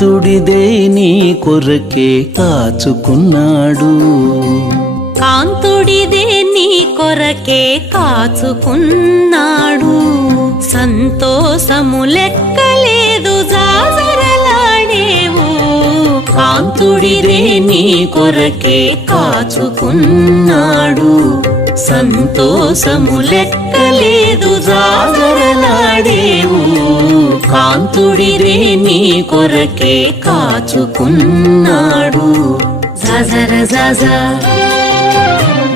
కాంతుడిదే నీ కొరకే కాచుకున్నాడు. కాంతుడిదే నీ కొరకే కాచుకున్నాడు. సంతోషము లెక్కలేదు జాజరలాడేవు. కాంతుడిదే నీ కొరకే కాచుకున్నాడు. సంతోషము లెక్కలేదు జాజరలాడేవు. కాంతుడిదే నీ కొరకే కాచుకున్నాడు. జాజర జాజా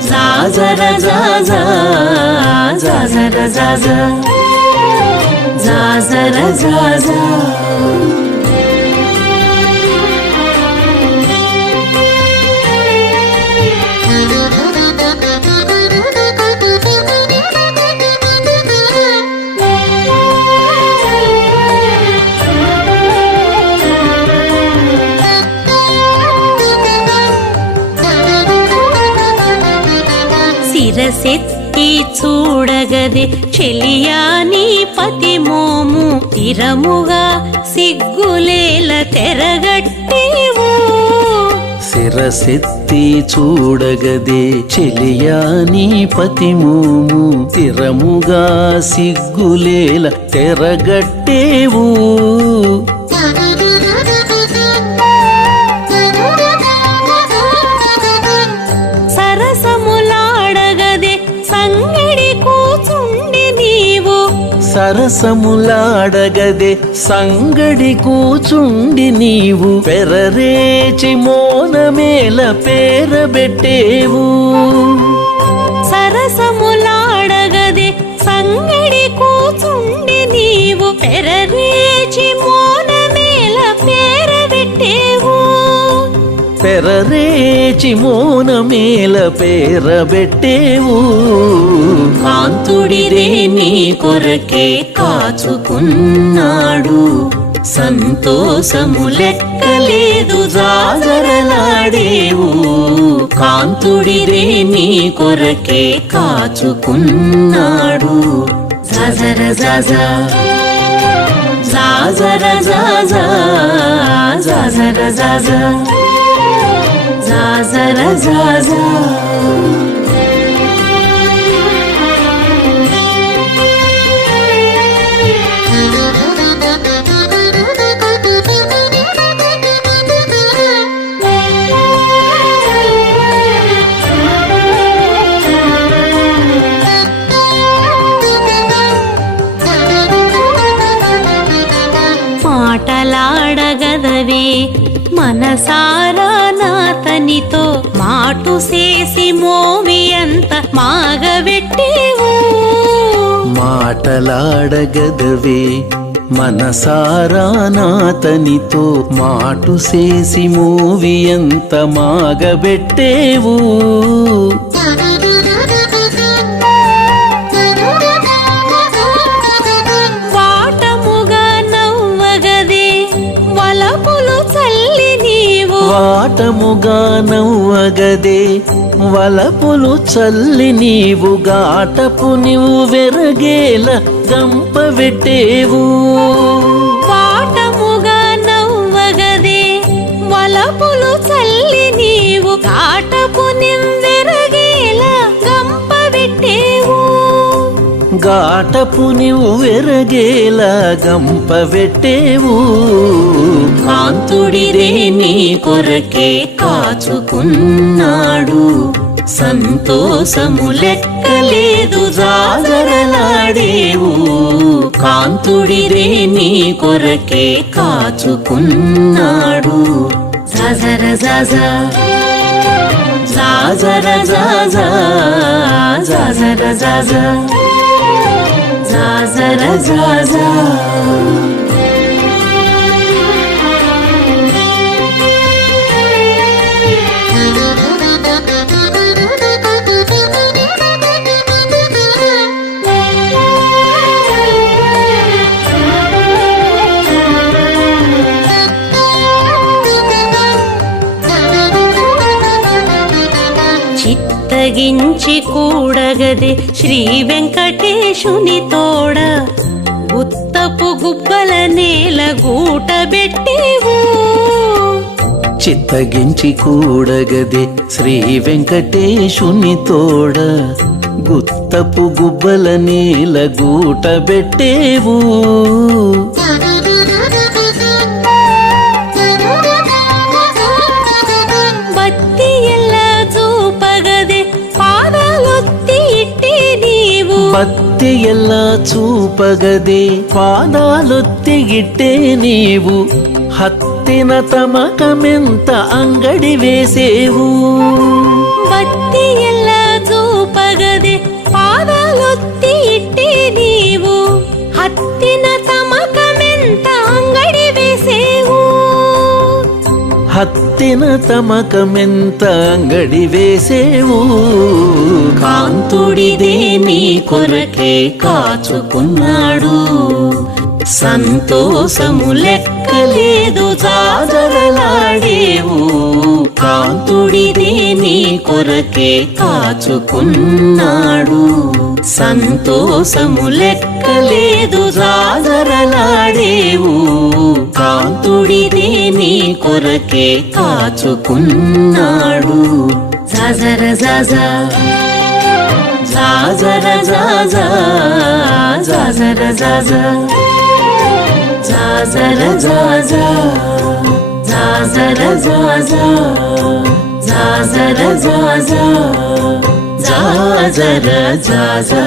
జాజర జాజా జాజర జాజా జాజర జాజా. శిరసెత్తి చూడగదే చెలియా నీ పతి మోము. తిరముగా సిగ్గులేల తెరగట్టేవు. శిరసెత్తి చూడగదే చెలియా నీ పతి మోము. తిరముగా సిగ్గులేల తెరగట్టేవు. సరసములాడగదే సంగడి కూచుండి నీవు. పెరరేచి మోనమేల పేరబెట్టేవు. సరసములాడగదే సంగడి కూచుండి నీవు. పెరరేచి మోనమేల పేరబెట్టేవు. పెరరేచి మోనమేల పేరబెట్టేవు. కాంతుడిదే నీ కొరకే కాచుకున్నాడు. సంతోషము లెక్కలేదు జాజరలాడేవు. కాంతుడిదే నీ కొరకే కాచుకున్నాడు. జాజర జాజా జాజర జాజా జాజర జాజా జాజర జాజా. మాటలాడగదవే మనసారా నాతనితో. మాటు చేసి మోవి అంత మాగబెట్టేవు. మాటలాడగదవే మనసారా నాతనితో. మాటు చేసి మోవి అంత మాగబెట్టేవు. వాటముగా నవ్వగదే వలపులు చల్లి నీవు. గాటపు నీవు వెరగేల గంపబెట్టేవు. వాటముగా నవ్వగదే వలపులు చల్లి నీవు. గాటపు నీవు వెరగేల గంపబెట్టేవు. గాటపు నీవు వెరగేల గంపబెట్టేవు. కాంతుడిదే నీ కొరకే కాచుకున్నాడు. సంతోషము లెక్కలేదు జాజరలాడేవు. కాంతుడిదే నీ కొరకే కాచుకున్నాడు. జాజర జాజా జాజర జాజా జాజర జాజా జాజర జాజా. చిత్తగించి కూడగదే శ్రీ వెంకటేశుని తోడ. ఉత్తపు గుబ్బల నేల గూటబెట్టేవు. చిత్తగించి కూడగదే శ్రీ వెంకటేశుని తోడ గుత్తపు గుబ్బల నీల గూట పెట్టేవు బత్తి ఎల్ల చూపగదే పాదాలొత్తి ఇట్టే నీవు బత్తి ఎలా చూపగదే పాదాలొత్తి గిట్టే నీవు హత్తిన తమకమెంత అంగడి వేసేవు బత్తి ఎల్ల చూపగదే పాదాలొత్తి ఇట్టే నీవు హత్తిన తమకమెంత అంగడి వేసేవు హత్తిన తమకమెంత అంగడి వేసేవు కాంతుడిదే నీ కొరకే కాచుకున్నాడు సంతోషము లెక్కలేదు జాజరలాడేవు కాంతుడిదే నీ కొరకే కాచుకున్నాడు సంతోషము లెక్కలేదు జాజరలాడేవు కాంతుడిదే నీ కొరకే కాచుకున్నాడు జాజర జాజా జాజర జాజా జాజర జాజా జాజర జాజా జాజర జాజా జాజర జాజా జాజర జాజా